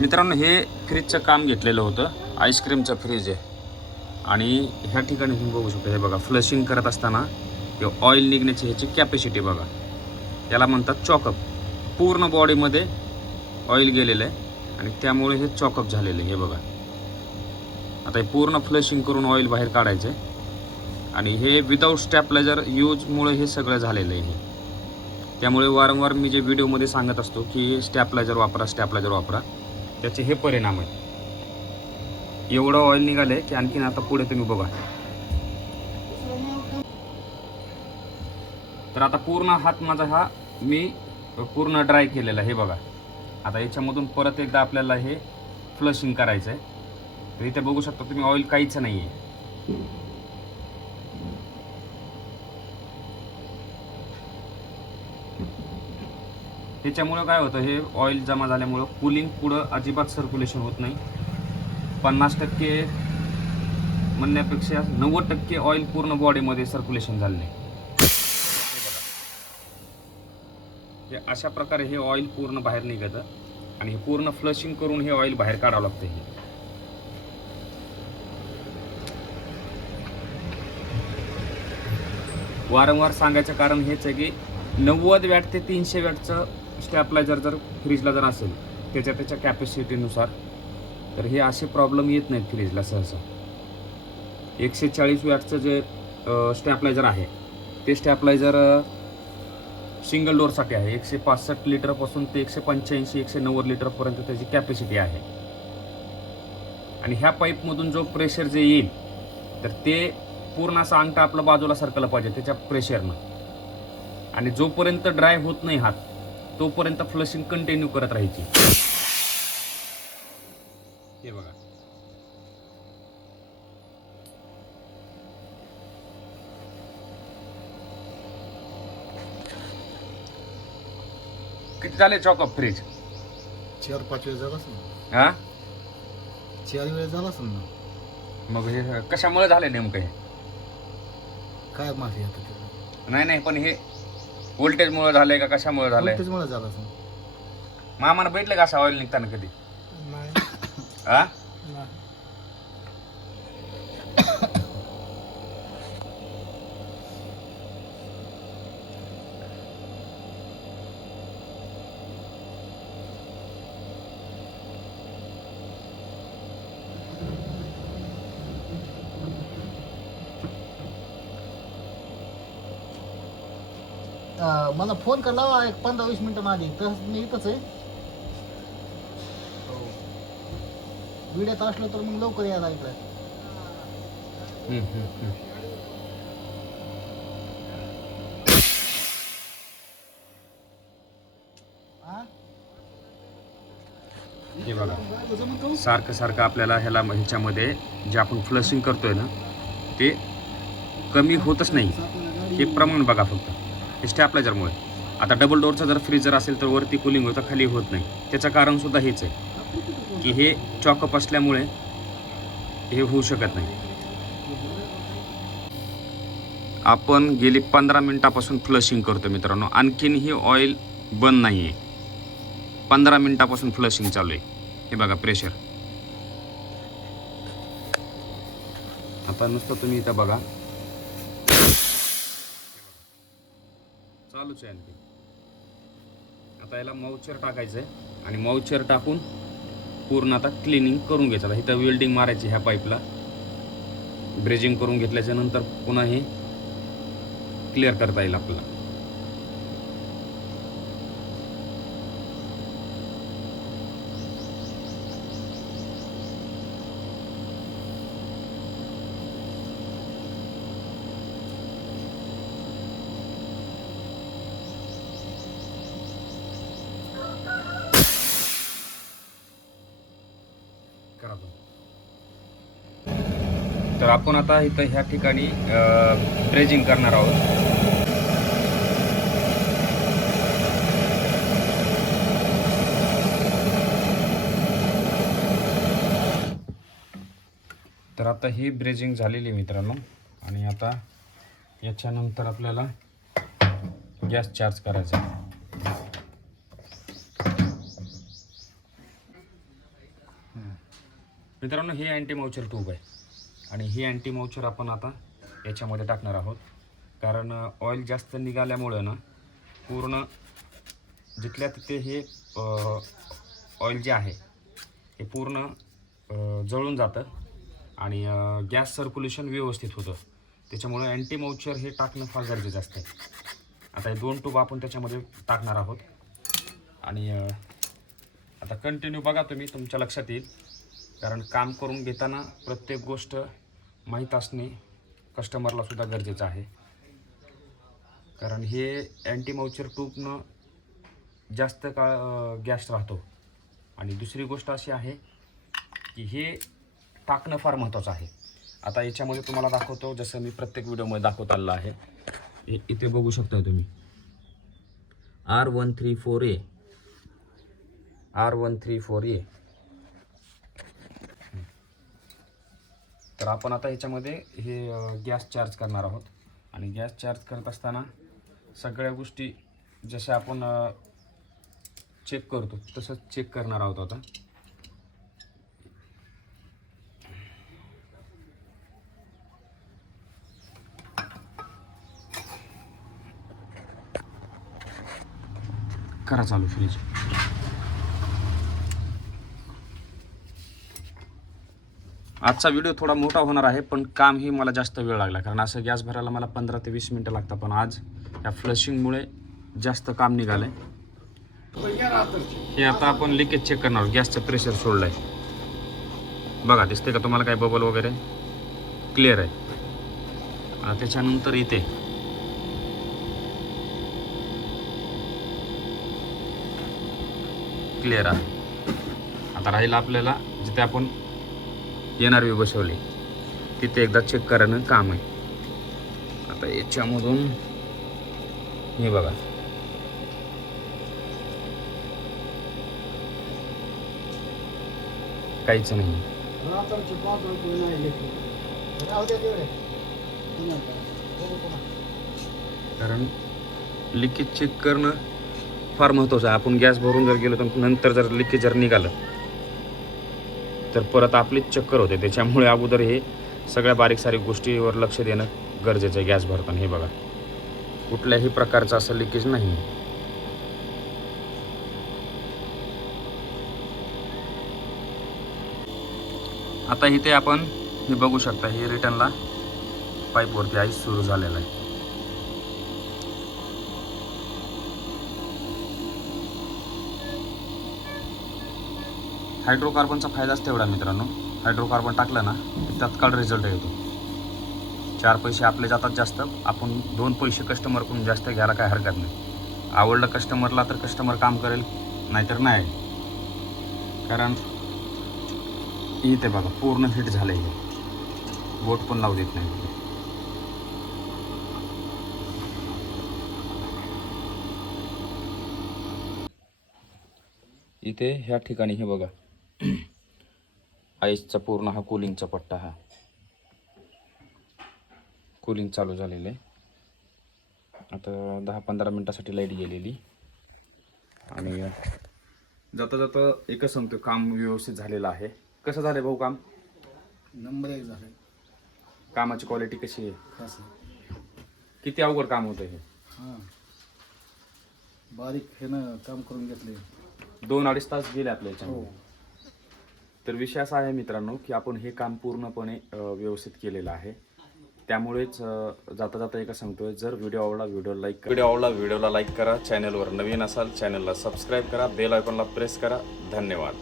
मित्रांनो, हे फ्रीजचं काम घेतलेलं होतं. आईस्क्रीमचं फ्रीज आहे आणि ह्या ठिकाणी तुम्ही बघू शकता. हे बघा, फ्लशिंग करत असताना हे ऑइल निघण्याची ह्याची कॅपॅसिटी बघा, याला म्हणतात चॉकअप. पूर्ण बॉडीमध्ये ऑइल गेलेलं आहे आणि त्यामुळे हे चॉकअप झालेलं आहे. हे बघा, आता हे पूर्ण फ्लशिंग करून ऑइल बाहेर काढायचं आहे आणि हे विदाऊट स्टॅपलायझर यूजमुळे हे सगळं झालेलं आहे. त्यामुळे वारंवार मी जे व्हिडिओमध्ये सांगत असतो की स्टॅपलायझर वापरा, त्याचे हे परिणाम आहेत. एवढं ऑइल निघालं आहे की आणखीन आता पुढे तुम्ही बघा. तर आता पूर्ण हात माझा हा मी पूर्ण ड्राय केलेला आहे. हे बघा, आता याच्यामधून परत एकदा आपल्याला हे फ्लशिंग करायचं आहे. तर इथे बघू शकता तुम्ही, ऑइल काहीच नाही आहे. त्याच्यामुळं काय होतं, हे ऑइल जमा झाल्यामुळं कूलिंग पुढं अजिबात सर्क्युलेशन होत नाही. 50% म्हणण्यापेक्षा 90% ऑइल पूर्ण बॉडीमध्ये सर्क्युलेशन झालं नाही. हे अशा प्रकारे हे ऑइल पूर्ण बाहेर निघतं आणि हे पूर्ण फ्लशिंग करून हे ऑइल बाहेर काढावं लागतं. हे वारंवार सांगायचं कारण हेच आहे की 90 वॅट ते 300 वॅटचं स्टॅपलायझर जर फ्रीजला जर असेल त्याच्या कॅपॅसिटीनुसार, तर हे असे प्रॉब्लेम येत नाहीत फ्रीजला सहसा. 140 वॅटचं जे स्टॅपलायझर आहे ते स्टॅपलायझर सिंगल डोअरसाठी आहे. 165 लिटरपासून ते 185 190 लिटरपर्यंत त्याची कॅपॅसिटी आहे. आणि ह्या पाईपमधून जो प्रेशर जे येईल तर ते पूर्ण असं अंगठा आपला बाजूला सरकला पाहिजे त्याच्या प्रेशरनं. आणि जोपर्यंत ड्राय होत नाही हात तोपर्यंत फ्लशिंग कंटिन्यू करत राहायची. हे बघा, किती झाले चॉकअप फ्रीज? 4-5 वेळ झाला असेल ना. हा, 4 वेळ झाला असेल ना. मग हे कशामुळे झाले नेमकं? हे काय माफी आता ते नाही, पण हे व्होल्टेजमुळे झालंय का कशामुळे झालंय? व्होल्टेजमुळे झाला असेल. मामानं बघितलं का असं ऑइल निघताना कधी? नाही हा, नाही. मला फोन कर लावा एक 15-20 मिनिटं आधी. तसं मी इथंच आहे. वेळेत असलो तर मग लवकर यायला इकडे. हे बघा, सारखं आपल्याला ह्याच्यामध्ये जे आपण फ्लशिंग करतोय ना ते कमी होतच नाही. हे प्रमाण बघा फक्त हे स्टॅपलायझरमुळे. आता डबल डोअरचा जर फ्रीजर असेल तर वरती कुलिंग होतं, खाली होत नाही. त्याचं कारण सुद्धा हेच आहे की हे चॉकअप असल्यामुळे हे होऊ शकत नाही. आपण गेली 15 मिनिटापासून फ्लशिंग करतो मित्रांनो, आणखीन ही ऑइल बंद नाही आहे. 15 मिनिटापासून फ्लशिंग चालू आहे. हे बघा प्रेशर. आता नुसतं तुम्ही इथं बघा, चालूच आहे आणखी. आता याला माउचर टाकायचं आहे आणि माउचर टाकून पूर्ण आता क्लिनिंग करून घ्यायचं. आता इथं वेल्डिंग मारायची ह्या पाईपला. ब्रेजिंग करून घेतल्याच्या नंतर पुन्हा हे क्लिअर करता येईल आपल्याला. तर आपण आता इथं ह्या ठिकाणी ब्रेजिंग करणार आहोत. तर आता ही ब्रेजिंग झालेली मित्रांनो. आणि आता याच्यानंतर आपल्याला गॅस चार्ज करायचा. मित्रांनो हे अँटी माउचर ट्यूब आहे आणि ही अँटी माउचर आपण आता याच्यामध्ये टाकणार आहोत, कारण ऑइल जास्त निघाल्यामुळं ना पूर्ण जिथल्या तिथे हे ऑइल जे आहे हे पूर्ण जळून जातं आणि गॅस सर्क्युलेशन व्यवस्थित होतं. त्याच्यामुळे अँटी माउचर हे टाकणं फार गरजेचं असतं. आता हे 2 ट्यूब आपण त्याच्यामध्ये टाकणार आहोत आणि आता कंटिन्यू बघा तुम्ही, तुमच्या लक्षात येईल. कारण काम करून घेताना प्रत्येक गोष्ट माहीत असणे कस्टमरला सुद्धा गरजेचं आहे. कारण हे अँटी माउचर ट्यूबनं जास्त काळ गॅस राहतो. आणि दुसरी गोष्ट अशी आहे की हे टाकणं फार महत्त्वाचं आहे. आता याच्यामध्ये तुम्हाला दाखवतो, जसं मी प्रत्येक व्हिडिओमध्ये दाखवत आलेलं आहे. इथे बघू शकता तुम्ही R134A R134A. तर आपण आता ह्याच्यामध्ये हे गॅस चार्ज करणार आहोत आणि गॅस चार्ज करत असताना सगळ्या गोष्टी जशा आपण चेक करतो तसंच चेक करणार आहोत. आता करा चालू फ्रीज. आजचा व्हिडिओ थोडा मोठा होणार आहे, पण कामही मला जास्त वेळ लागला, कारण असं गॅस भरायला मला 15 ते 20 मिनटं लागतात. पण आज या फ्लशिंगमुळे जास्त काम निघालं आहे. हे आता आपण लिकेज चेक करणार आहोत. गॅसचं प्रेशर सोडलं आहे बघा, दिसते का तुम्हाला काय बबल वगैरे? क्लिअर आहे. त्याच्यानंतर इथे क्लिअर आहे. आता राहिलं आपल्याला जिथे आपण NRV बसवली तिथे एकदा चेक करणं काम आहे. आता याच्यामधून हे बघा, काहीच नाही. कारण लिकेज चेक करणं फार महत्त्वाचं आहे. आपण गॅस भरून जर गेलो तर नंतर जर लिकेज जर निघालं तर परत आपलीच चक्कर होते. त्याच्यामुळे अगोदर हे सगळ्या बारीक सारीक गोष्टीवर लक्ष देणं गरजेचं आहे गॅस भरताना. हे बघा, कुठल्याही प्रकारचं असं लिकेज नाही. आता इथे आपण हे बघू शकता, हे रिटर्नला पाईपवरती आईस सुरू झालेला आहे. हायड्रोकार्बनचा फायदाच तेवढा मित्रांनो. हायड्रोकार्बन टाकलं ना की तत्काळ रिझल्ट येतो. 4 पैसे आपले जातात जास्त, आपण 2 पैसे कस्टमरकडून जास्त घ्यायला काय हरकत नाही. आवडलं कस्टमरला तर कस्टमर काम करेल, नाहीतर नाही. कारण इथे बघा पूर्ण हिट झालं आहे, बोट पण लावू देत नाही. इथे ह्या ठिकाणी हे बघा आईसचा पूर्ण हा कूलिंगचा पट्टा, हा कूलिंग चालू झालेलं आहे. आता 10-15 मिनटासाठी लाईट गेलेली आणि जाता जाता एकच सांगतो, काम व्यवस्थित झालेलं आहे. कसं झालं भाऊ काम? नंबर 1 झालं. कामाची क्वालिटी कशी आहे? खास. किती अवघड काम होतं हे? हां, बारीक हे ना काम करून घेतले. 2-2.5 तास गेले आपल्या हो. याच्यामध्ये. तर विषय असा आहे मित्रांनो की आपण हे काम पूर्णपणे व्यवस्थित केलेलं आहे. त्यामुळेच जाता जाता एकच सांगतोय, जर व्हिडिओ आवडला व्हिडिओला लाईक करा. चॅनलवर नवीन असाल चॅनलला सबस्क्राईब करा. बेल आयकॉनला प्रेस करा. धन्यवाद.